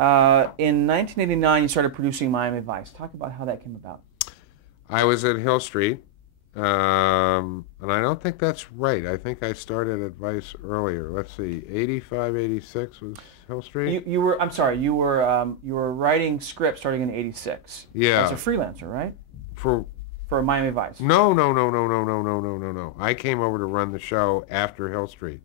In 1989, you started producing Miami Vice. Talk about how that came about. I was at Hill Street, and I don't think that's right. I think I started at Vice earlier. Let's see, 85, 86 was Hill Street? You were, I'm sorry, you were writing scripts starting in '86 as a Yeah. freelancer, right? For For Miami Vice. No, no, no, no, no, no, no, no, no, no. I came over to run the show after Hill Street.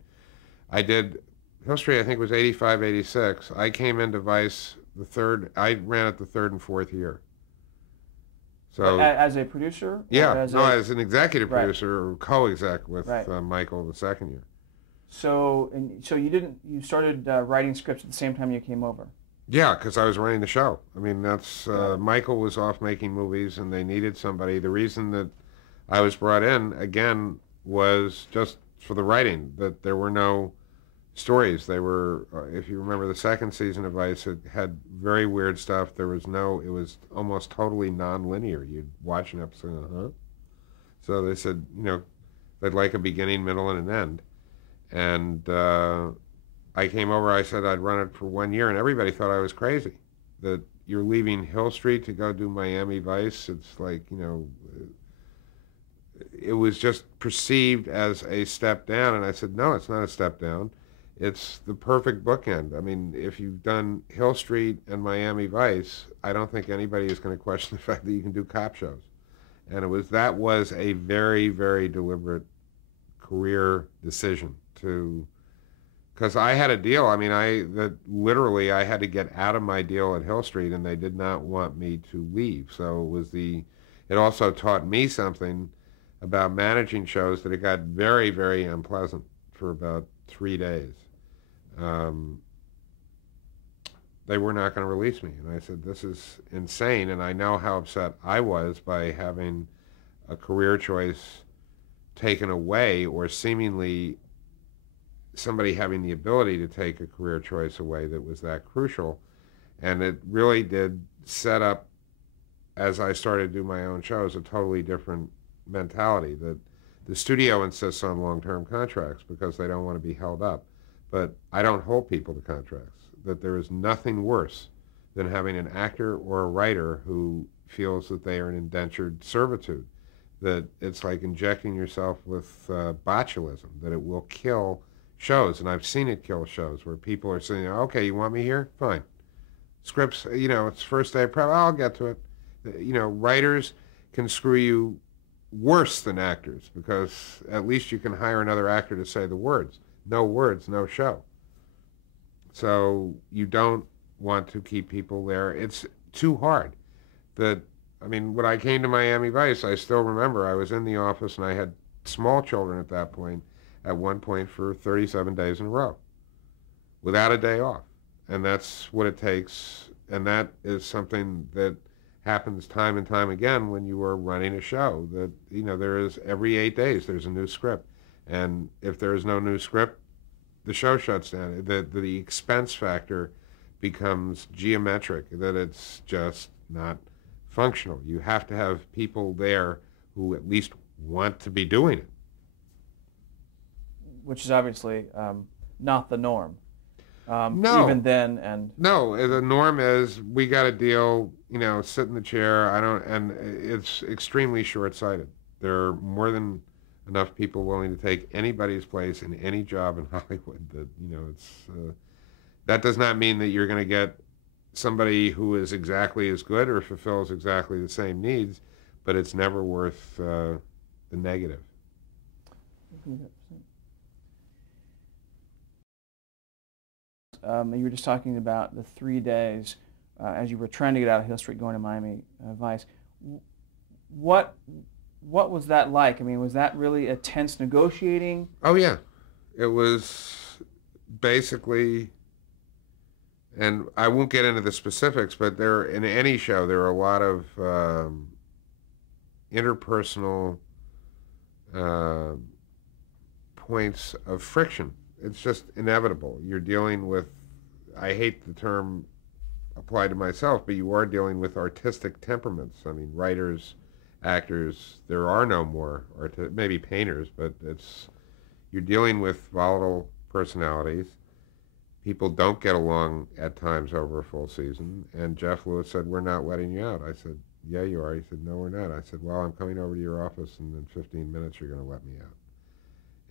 I did Hill Street, I think was 85, 86. I came into Vice the third, I ran it the third and fourth year. So, As a producer or yeah, as no, a as an executive right, producer or co-exec with right. Michael the second year. So you started writing scripts at the same time you came over. Yeah, because I was running the show. I mean, that's Right. Michael was off making movies, and they needed somebody. The reason that I was brought in again was just for the writing. That there were no stories. They were, if you remember, the second season of Vice, it had very weird stuff. There was no. It was almost totally non-linear. You'd watch an episode, huh? So they said, they'd like a beginning, middle, and an end. And I came over, I said I'd run it for 1 year, and everybody thought I was crazy. That you're leaving Hill Street to go do Miami Vice. It's like, it was just perceived as a step down. And I said, no, it's not a step down. It's the perfect bookend. I mean, if you've done Hill Street and Miami Vice, I don't think anybody is going to question the fact that you can do cop shows. And that was a very, very deliberate career decision to because I had a deal. I mean, literally I had to get out of my deal at Hill Street, and they did not want me to leave. So it also taught me something about managing shows that it got very, very unpleasant for about 3 days. Um, they were not going to release me, and I said, "This is insane." And I know how upset I was by having a career choice taken away, or seemingly somebody having the ability to take a career choice away that was that crucial. And it really did set up, as I started to do my own shows, a totally different mentality that the studio insists on long-term contracts because they don't want to be held up. But I don't hold people to contracts. That there is nothing worse than having an actor or a writer who feels that they are in indentured servitude. That it's like injecting yourself with botulism, that it will kill shows. And I've seen it kill shows where people are saying, okay, you want me here? Fine. Scripts, it's first day of prep, I'll get to it. Writers can screw you worse than actors because at least you can hire another actor to say the words. No words, no show. So you don't want to keep people there. It's too hard. When I came to Miami Vice, I still remember I was in the office and I had small children at that point, at one point for 37 days in a row, without a day off. And that's what it takes. And that is something that happens time and time again when you are running a show. That, there is every 8 days, there's a new script. And if there is no new script, the show shuts down. The expense factor becomes geometric, that it's just not functional. You have to have people there who at least want to be doing it. Which is obviously not the norm. Even No, then, and no. The norm is we got a deal. Sit in the chair. And it's extremely short-sighted. There are more than enough people willing to take anybody's place in any job in Hollywood. That does not mean that you're going to get somebody who is exactly as good or fulfills exactly the same needs, but it's never worth the negative. You were just talking about the 3 days as you were trying to get out of Hill Street, going to Miami Vice. What was that like? I mean, was that really a tense negotiating? Oh yeah, it was basically, and I won't get into the specifics, but in any show there are a lot of interpersonal points of friction. It's just inevitable. You're dealing with, I hate the term applied to myself, but you are dealing with artistic temperaments. I mean, writers, actors, there are no more, maybe painters, but you're dealing with volatile personalities, people don't get along at times over a full season. And Jeff Lewis said, "We're not letting you out." I said, "Yeah, you are." He said, "No, we're not." I said, "Well, I'm coming over to your office, and in 15 minutes you're going to let me out."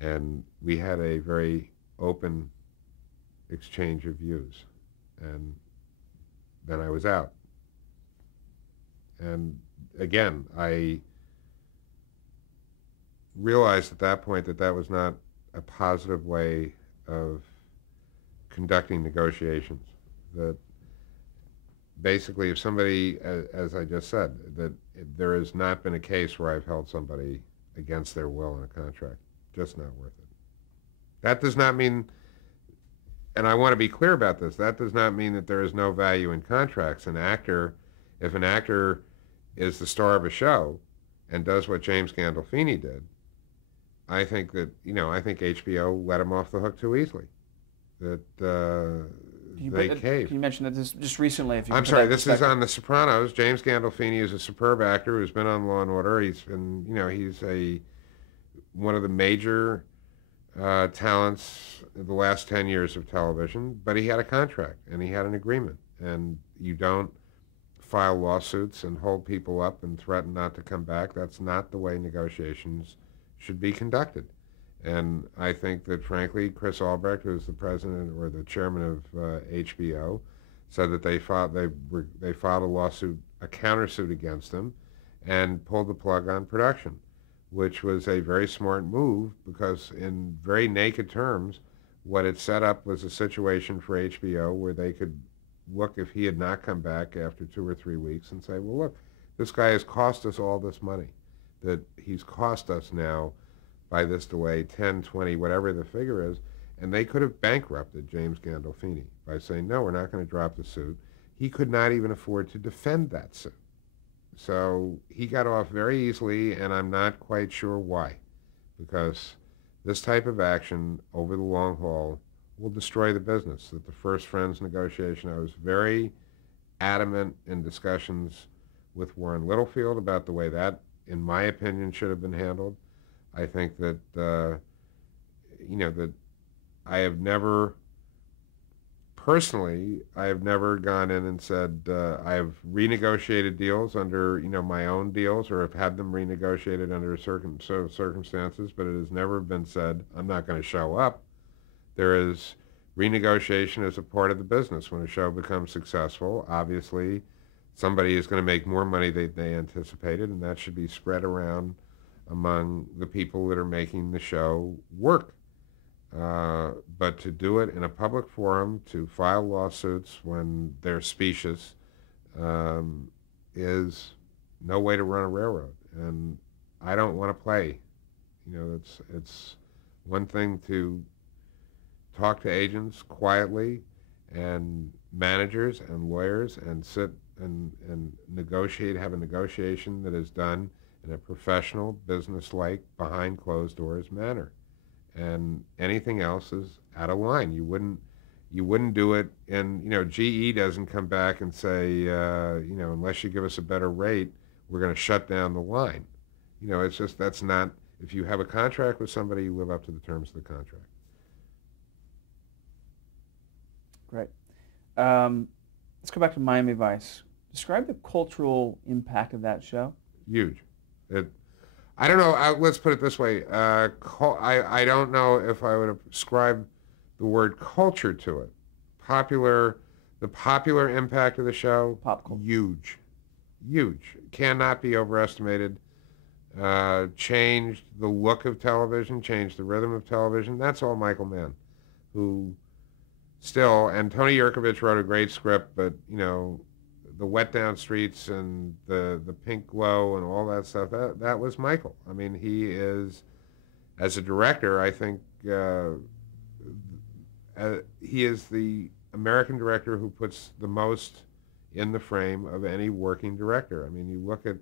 And we had a very open exchange of views. And then I was out. And again, I realized at that point that that was not a positive way of conducting negotiations. That basically, if somebody, as I just said, that there has not been a case where I've held somebody against their will in a contract. Just not worth it. That does not mean, and I want to be clear about this, that does not mean that there is no value in contracts. If an actor is the star of a show and does what James Gandolfini did, I think that, I think HBO let him off the hook too easily. That they caved. Can you mention that this just recently? If you I'm sorry, this is on The Sopranos. James Gandolfini is a superb actor who's been on Law and Order. He's been, he's one of the major talents in the last 10 years of television, but he had a contract and he had an agreement. And you don't file lawsuits and hold people up and threaten not to come back. That's not the way negotiations should be conducted. And I think that, frankly, Chris Albrecht, who's the president or the chairman of HBO, said that they filed a lawsuit, a countersuit against them, and pulled the plug on production, which was a very smart move because, in very naked terms, what it set up was a situation for HBO where they could look, if he had not come back after 2 or 3 weeks, and say, well, look, this guy has cost us all this money, that he's cost us now by this delay, 10, 20, whatever the figure is, and they could have bankrupted James Gandolfini by saying, no, we're not going to drop the suit. He could not even afford to defend that suit. So he got off very easily, and I'm not quite sure why, because this type of action over the long haul will destroy the business. At the first Friends negotiation, I was very adamant in discussions with Warren Littlefield about the way that, in my opinion, should have been handled. I think that, that I have never, personally, I have never gone in and said, I have renegotiated deals under, my own deals, or have had them renegotiated under certain circumstances, but it has never been said, I'm not going to show up. There is renegotiation as a part of the business. When a show becomes successful, obviously, somebody is going to make more money than they anticipated, and that should be spread around among the people that are making the show work. But to do it in a public forum, to file lawsuits when they're specious, is no way to run a railroad. And I don't want to play. It's one thing to talk to agents quietly and managers and lawyers and sit and negotiate, have a negotiation that is done in a professional, business-like, behind closed doors manner. And anything else is out of line. You wouldn't do it, and GE doesn't come back and say, unless you give us a better rate, we're going to shut down the line. It's just, that's not, if you have a contract with somebody, you live up to the terms of the contract. Great. Let's go back to Miami Vice. Describe the cultural impact of that show. Huge. I don't know. Let's put it this way. I don't know if I would ascribe the word culture to it. The popular impact of the show, Pop culture. Huge. Cannot be overestimated. Changed the look of television, changed the rhythm of television. That's all Michael Mann, who still, and Tony Yerkovich wrote a great script, but, the wet down streets and the pink glow and all that stuff, that was Michael. I mean, he is, as a director, I think he is the American director who puts the most in the frame of any working director. I mean, you look at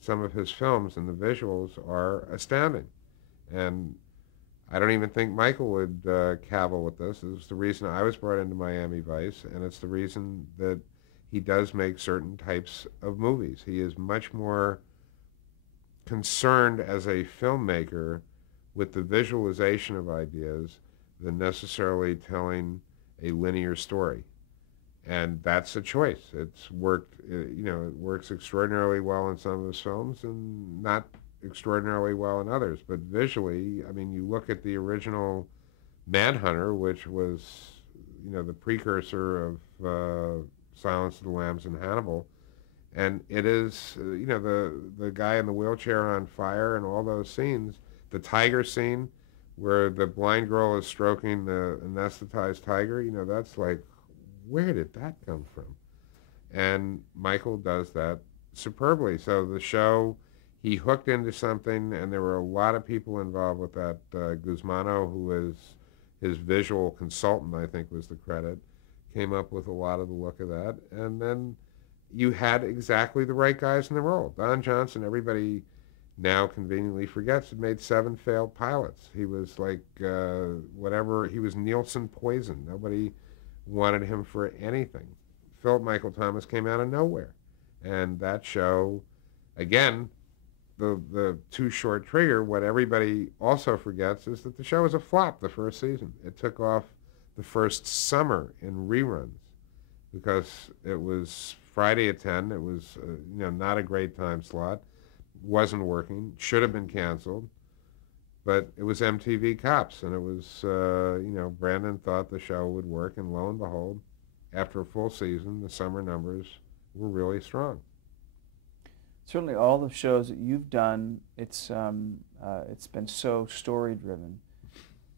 some of his films and the visuals are astounding. And I don't even think Michael would cavil with this. It's the reason I was brought into Miami Vice, and it's the reason that he does make certain types of movies. He is much more concerned as a filmmaker with the visualization of ideas than necessarily telling a linear story. And that's a choice. It's worked, it works extraordinarily well in some of his films and not extraordinarily well in others. But visually, I mean, you look at the original Manhunter, which was, the precursor of Silence of the Lambs and Hannibal, and it is, the guy in the wheelchair on fire and all those scenes, the tiger scene where the blind girl is stroking the anesthetized tiger, that's like, where did that come from? And Michael does that superbly. So the show, he hooked into something, and there were a lot of people involved with that. Guzmano, who is his visual consultant, I think was the credit, came up with a lot of the look of that. And then you had exactly the right guys in the role. Don Johnson, everybody now conveniently forgets, had made 7 failed pilots. He was like, he was Nielsen poison. Nobody wanted him for anything. Philip Michael Thomas came out of nowhere. And that show, again, the Too Short Trigger, what everybody also forgets is that the show was a flop the first season. It took off the first summer in reruns because it was Friday at 10. It was, not a great time slot. Wasn't working. Should have been canceled. But it was MTV Cops, and it was, Brandon thought the show would work, and lo and behold, after a full season, the summer numbers were really strong. Certainly, all the shows that you've done, it's been so story driven.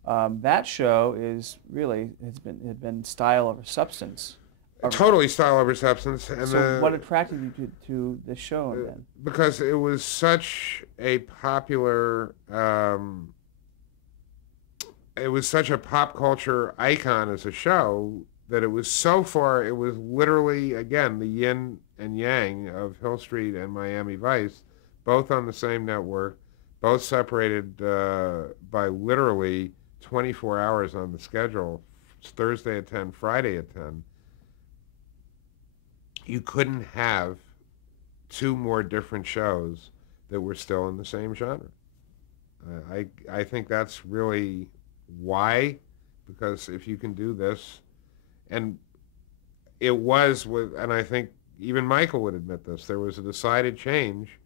That show is really had been style over substance. Totally style over substance. And so, what attracted you to the show then? Because it was such a popular, it was such a pop culture icon as a show that it was literally, again, the yin and yang of Hill Street and Miami Vice, both on the same network, both separated by literally 24 hours on the schedule, Thursday at 10, Friday at 10. You couldn't have 2 more different shows that were still in the same genre. I think that's really why, because if you can do this, and it was and I think even Michael would admit this, there was a decided change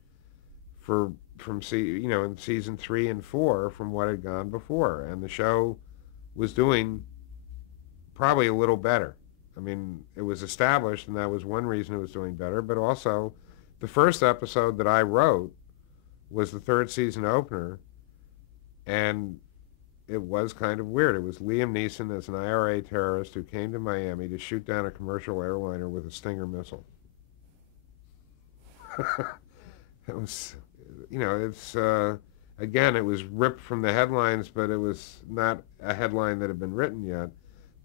from in season 3 and 4 from what had gone before, and the show was doing probably a little better. I mean, it was established, and that was one reason it was doing better, but also the first episode that I wrote was the 3rd season opener, and it was kind of weird. It was Liam Neeson as an IRA terrorist who came to Miami to shoot down a commercial airliner with a Stinger missile. It was, it's, again, it was ripped from the headlines, but it was not a headline that had been written yet.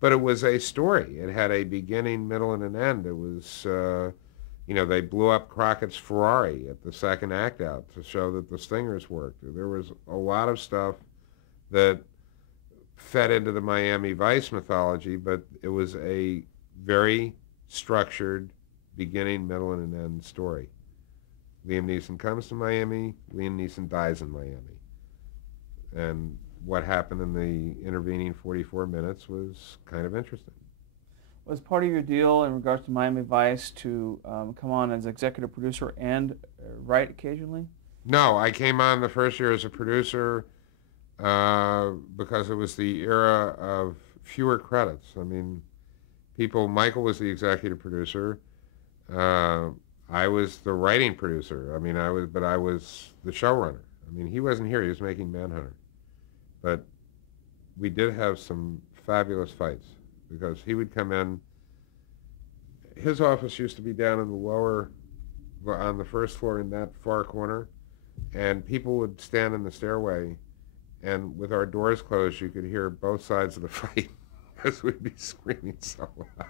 But it was a story. It had a beginning, middle, and an end. It was, they blew up Crockett's Ferrari at the second act out to show that the Stingers worked. There was a lot of stuff that fed into the Miami Vice mythology, but it was a very structured beginning, middle, and an end story. Liam Neeson comes to Miami. Liam Neeson dies in Miami. And what happened in the intervening 44 minutes was kind of interesting. Was part of your deal in regards to Miami Vice to come on as executive producer and write occasionally? No, I came on the first year as a producer because it was the era of fewer credits. I mean, Michael was the executive producer. I was the writing producer. I mean, I was the showrunner. I mean, he wasn't here. He was making Manhunter. But we did have some fabulous fights because he would come in. His office used to be down in on the first floor in that far corner, and people would stand in the stairway, and with our doors closed, you could hear both sides of the fight because we'd be screaming so loud.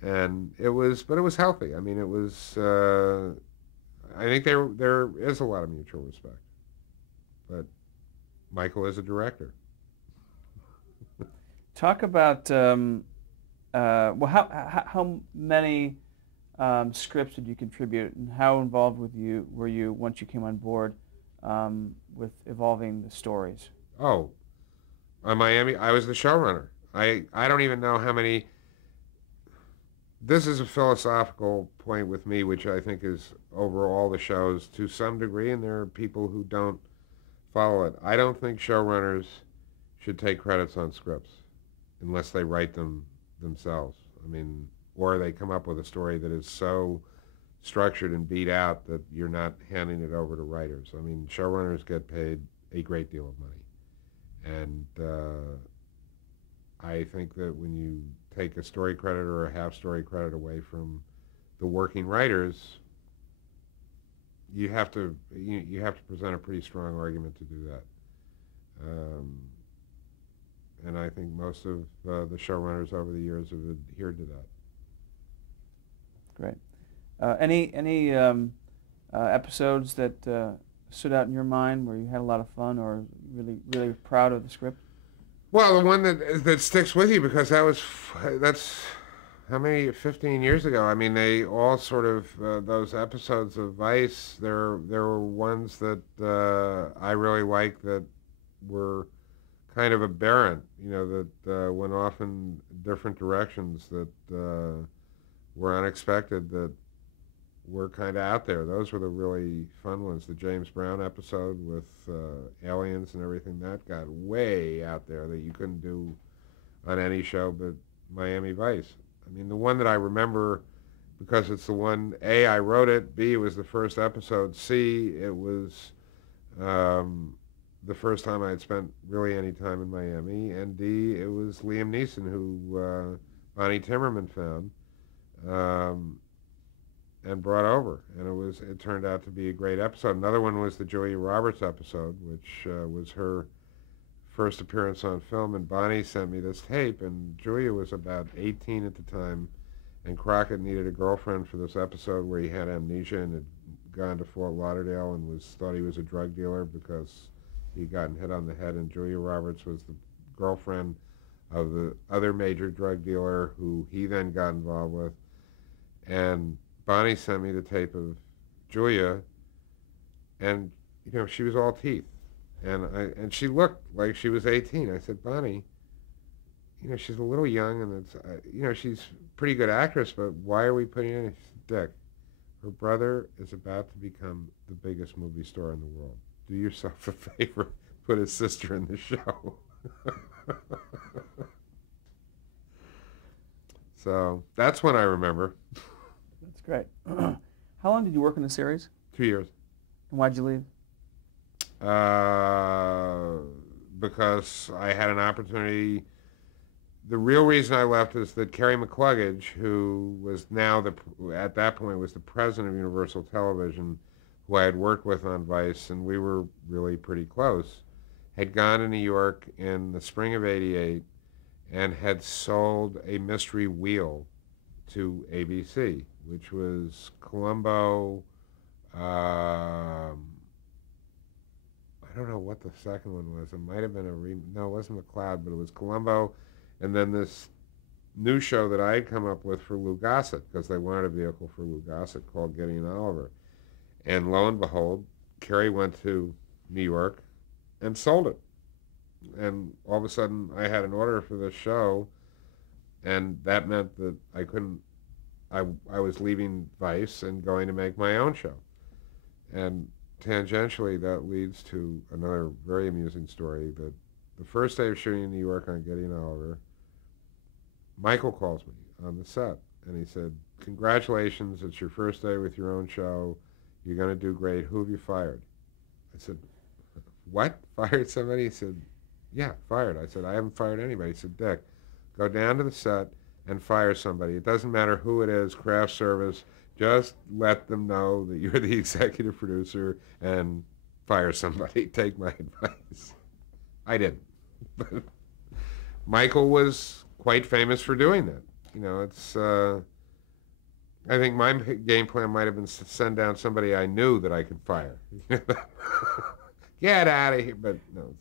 And it was healthy. I mean, it was. I think there is a lot of mutual respect, but Michael is a director. Talk about how many scripts did you contribute, and how involved were you once you came on board with evolving the stories? Oh, on Miami, I was the showrunner. I don't even know how many. This is a philosophical point with me, which I think is over all the shows to some degree, and there are people who don't follow it. I don't think showrunners should take credits on scripts unless they write them themselves. I mean, or they come up with a story that is so structured and beat out that you're not handing it over to writers. I mean, showrunners get paid a great deal of money, and I think that when you take a story credit or a half story credit away from the working writers, you have to present a pretty strong argument to do that. Um, and I think most of the showrunners over the years have adhered to that. Great. Any episodes that stood out in your mind where you had a lot of fun or really proud of the script? Well, the one that sticks with you because that's how many 15 years ago. I mean, they all sort of those episodes of Vice. There were ones that I really liked that were kind of aberrant. You know, that went off in different directions that were unexpected. That were kind of out there. Those were the really fun ones. The James Brown episode with aliens and everything, that got way out there that you couldn't do on any show but Miami Vice. I mean, the one that I remember because it's the one, A, I wrote it, B, it was the first episode, C, it was the first time I had spent really any time in Miami, and D, it was Liam Neeson who Bonnie Timmerman found. And brought over, and it turned out to be a great episode. Another one was the Julia Roberts episode, which was her first appearance on film, and Bonnie sent me this tape, and Julia was about 18 at the time, and Crockett needed a girlfriend for this episode where he had amnesia and had gone to Fort Lauderdale and thought he was a drug dealer because he'd gotten hit on the head, and Julia Roberts was the girlfriend of the other major drug dealer who he then got involved with, and Bonnie sent me the tape of Julia, and she was all teeth, and she looked like she was 18. I said, Bonnie, she's a little young, and it's she's a pretty good actress, but why are we putting her in? She said, Dick, her brother is about to become the biggest movie star in the world. Do yourself a favor, put his sister in the show. So that's when I remember. Great. How long did you work in the series? 2 years. And why'd you leave? Because I had an opportunity. The real reason I left is that Kerry McCluggage, who was now at that point was the president of Universal Television, who I had worked with on Vice, and we were really pretty close, had gone to New York in the spring of '88 and had sold a mystery wheel to ABC, which was Columbo. I don't know what the second one was. It might have been no, it wasn't McCloud, but it was Columbo, and then this new show that I had come up with for Lou Gossett, because they wanted a vehicle for Lou Gossett called Gideon Oliver. And lo and behold, Kerry went to New York and sold it. And all of a sudden, I had an order for this show, and that meant that I couldn't. I was leaving Vice and going to make my own show. And tangentially, that leads to another very amusing story. That the first day of shooting in New York on Gideon Oliver, Michael calls me on the set, and he said, "Congratulations, it's your first day with your own show. You're going to do great. Who have you fired?" I said, "What? Fired somebody?" He said, "Yeah, fired." I said, "I haven't fired anybody." He said, "Dick, go down to the set and fire somebody. It doesn't matter who it is, craft service. Just let them know that you're the executive producer and fire somebody. Take my advice." I didn't. But Michael was quite famous for doing that. It's. I think my game plan might have been to send down somebody I knew that I could fire. Get out of here! But no.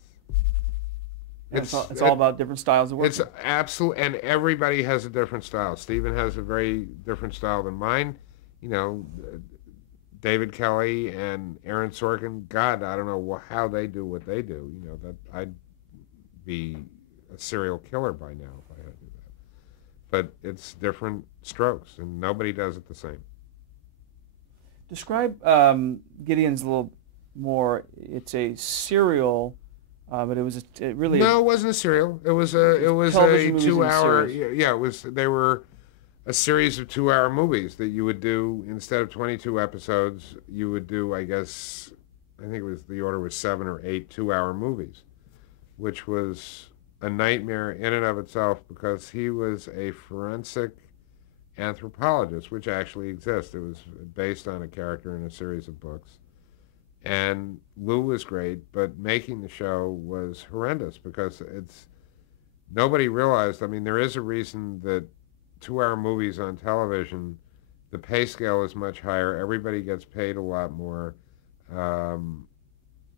It's all about different styles of work. It's absolute, and everybody has a different style. Stephen has a very different style than mine. David Kelly and Aaron Sorkin. God, I don't know how they do what they do. That I'd be a serial killer by now if I had to do that. But it's different strokes, and nobody does it the same. Describe Gideon's a little more. It's a serial, but it really. No, it wasn't a serial. It was a television movies and 2 hour. series. Yeah, it was. They were a series of 2 hour movies that you would do instead of 22 episodes. You would do, I guess, I think it was the order was 7 or 8 2 hour movies, which was a nightmare in and of itself because he was a forensic anthropologist, which actually exists. It was based on a character in a series of books. And Lou was great, but making the show was horrendous because nobody realized, I mean, there is a reason that 2 hour movies on television, the pay scale is much higher, everybody gets paid a lot more, and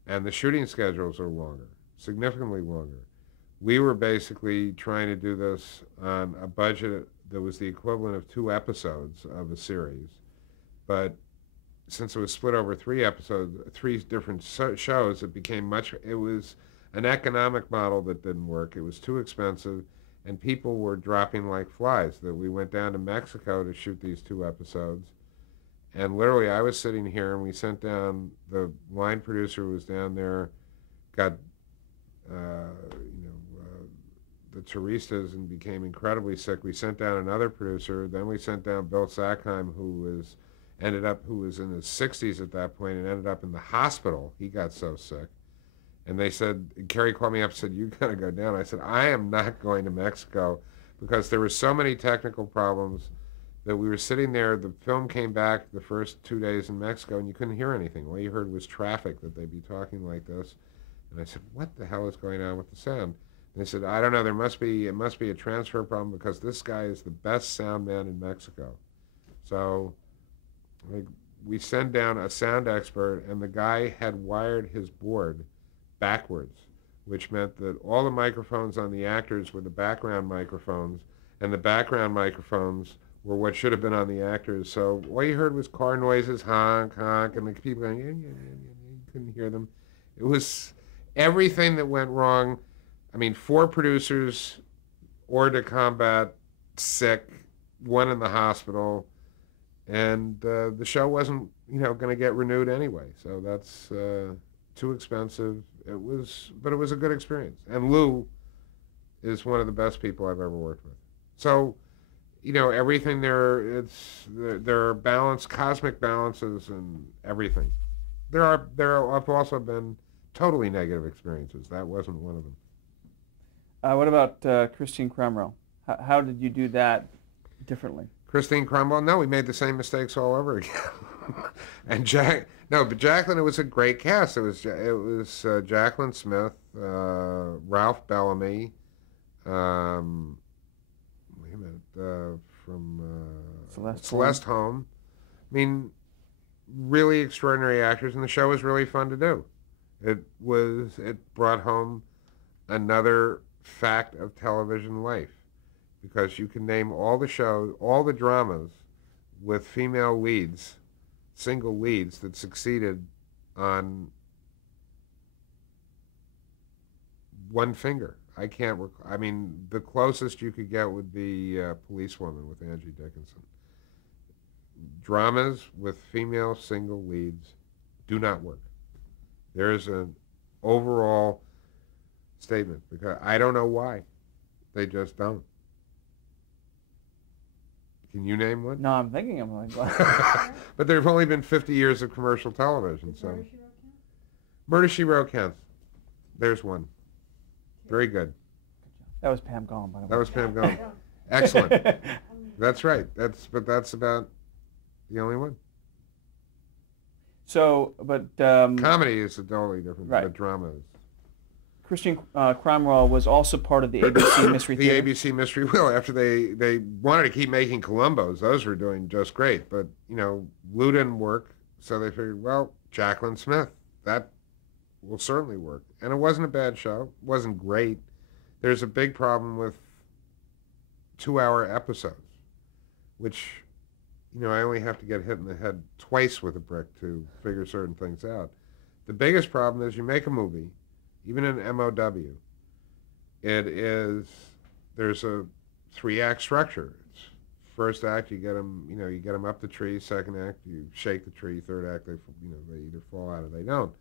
the shooting schedules are longer, significantly longer. We were basically trying to do this on a budget that was the equivalent of 2 episodes of a series, but since it was split over 3 episodes, 3 different shows, it was an economic model that didn't work. It was too expensive, and people were dropping like flies. That we went down to Mexico to shoot these 2 episodes, and literally I was sitting here, and we sent down, the line producer who was down there, got, the Turistas and became incredibly sick. We sent down another producer, then we sent down Bill Sackheim, who was in his 60s at that point and ended up in the hospital. He got so sick. And they said, Kerry called me up and said, you got to go down. I said, I am not going to Mexico because there were so many technical problems that we were sitting there. The film came back the first 2 days in Mexico and you couldn't hear anything. All you heard was traffic, that they'd be talking like this. And I said, what the hell is going on with the sound? And they said, I don't know, it must be a transfer problem because this guy is the best sound man in Mexico. So we send down a sound expert, and the guy had wired his board backwards, which meant that all the microphones on the actors were the background microphones, and the background microphones were what should have been on the actors. So all you heard was car noises, honk, honk, and the people going, you couldn't hear them. It was everything that went wrong. I mean, 4 producers, hors de combat, sick, 1 in the hospital, and the show wasn't, going to get renewed anyway. So that's too expensive. But it was a good experience. And Lou is one of the best people I've ever worked with. So, everything there are cosmic balances and everything. There have also been totally negative experiences. That wasn't one of them. What about Christine Cromwell? How did you do that differently? Christine Cromwell, no, we made the same mistakes all over again. And but Jacqueline, it was a great cast. It was Jacqueline Smith, Ralph Bellamy, wait a minute, from Celeste Holm. I mean, really extraordinary actors, and the show was really fun to do. It brought home another fact of television life, because you can name all the shows, all the dramas with female leads, single leads that succeeded on one finger. I mean, the closest you could get would be Policewoman with Angie Dickinson. Dramas with female single leads do not work. There's an overall statement, because I don't know why. They just don't. Can you name one? No, I'm thinking I'm like, but there have only been 50 years of commercial television. So Murder, She Wrote counts. There's one. Very good. That was Pam Gong, by the way. That was Pam Gong. Excellent. That's right. That's about the only one. So, but comedy is totally different than drama is. Christine Cromwell was also part of the ABC Mystery Theater. The ABC Mystery Wheel. After they wanted to keep making Columbos, those were doing just great. But Lou didn't work, so they figured, well, Jacqueline Smith, that will certainly work. And it wasn't a bad show. It wasn't great. There's a big problem with 2-hour episodes, which I only have to get hit in the head twice with a brick to figure certain things out. The biggest problem is you make a movie, even in MOW, there's a 3-act structure. It's first act, you get them, you get them up the tree. Second act, you shake the tree. Third act, they either fall out or they don't.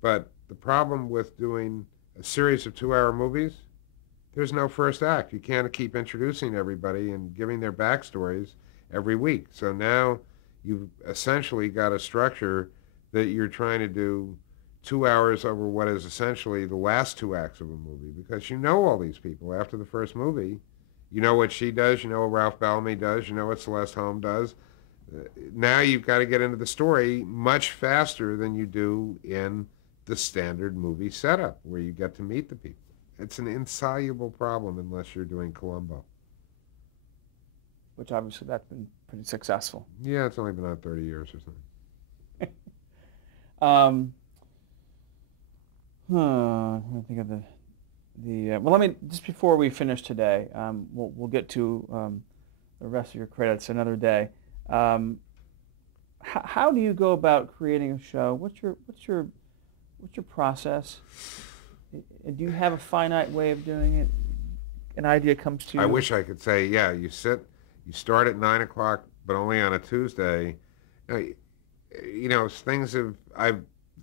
But the problem with doing a series of 2-hour movies, there's no first act. You can't keep introducing everybody and giving their backstories every week. So now you've essentially got a structure that you're trying to do 2 hours over what is essentially the last 2 acts of a movie, because you know all these people after the first movie. You know what she does, you know what Ralph Bellamy does, you know what Celeste Holm does. Now you've got to get into the story much faster than you do in the standard movie setup where you get to meet the people. It's an insoluble problem unless you're doing Columbo. Which obviously that's been pretty successful. Yeah, it's only been on 30 years or something. I think of well, let me, just before we finish today, we'll get to the rest of your credits another day. How do you go about creating a show? What's your process? Do you have a finite way of doing it? An idea comes to you? I wish I could say, yeah, you start at 9 o'clock, but only on a Tuesday.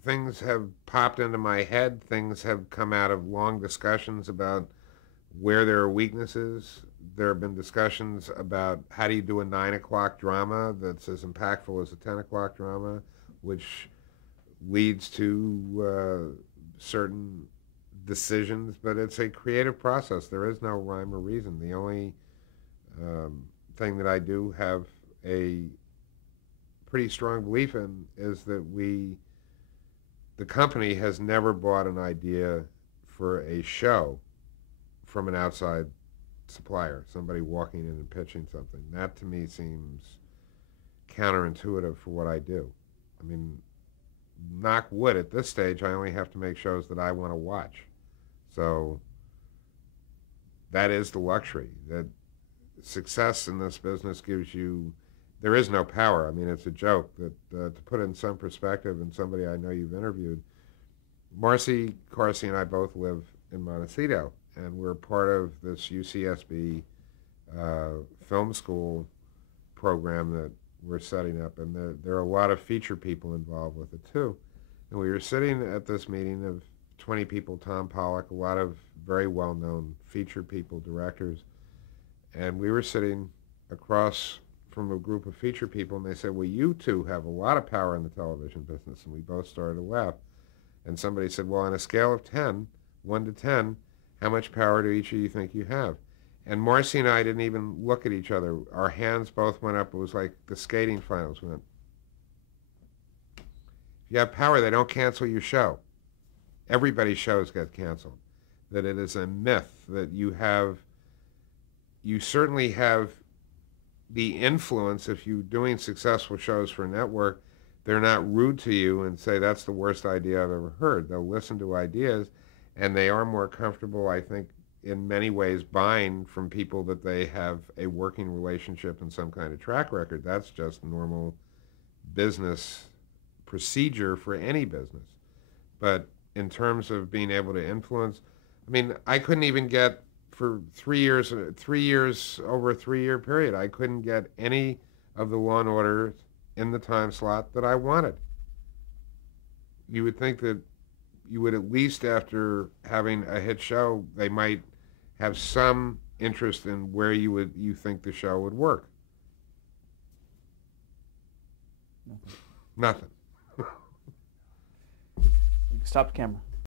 Things have popped into my head. Things have come out of long discussions about where there are weaknesses. There have been discussions about how do you do a 9 o'clock drama that's as impactful as a 10 o'clock drama, which leads to certain decisions, but it's a creative process. There is no rhyme or reason. The only thing that I do have a pretty strong belief in is that the company has never bought an idea for a show from an outside supplier, somebody walking in and pitching something. That to me seems counterintuitive for what I do. I mean, knock wood, at this stage I only have to make shows that I want to watch. So that is the luxury. That success in this business gives you, there is no power. I mean, it's a joke that to put it in some perspective, and somebody I know you've interviewed, Marcy Carsey and I both live in Montecito, and we're part of this UCSB film school program that we're setting up, and there are a lot of feature people involved with it too. And we were sitting at this meeting of 20 people, Tom Pollock, a lot of very well-known feature people, directors, and we were sitting across from a group of feature people, and they said, well, you two have a lot of power in the television business, and we both started to laugh. And somebody said, well, on a scale of 10, 1 to 10, how much power do each of you think you have? And Marcy and I didn't even look at each other. Our hands both went up. It was like the skating finals went. If you have power, they don't cancel your show. Everybody's shows get canceled. That it is a myth that you certainly have the influence. If you're doing successful shows for a network, they're not rude to you and say, that's the worst idea I've ever heard. They'll listen to ideas, and they are more comfortable, I think, in many ways, buying from people that they have a working relationship and some kind of track record. That's just normal business procedure for any business. But in terms of being able to influence, I mean, I couldn't even get, for 3 years, over a 3-year period, I couldn't get any of the Law and Order in the time slot that I wanted. You would think that you would, at least after having a hit show, they might have some interest in where you think the show would work. Nothing. Nothing. Stop the camera.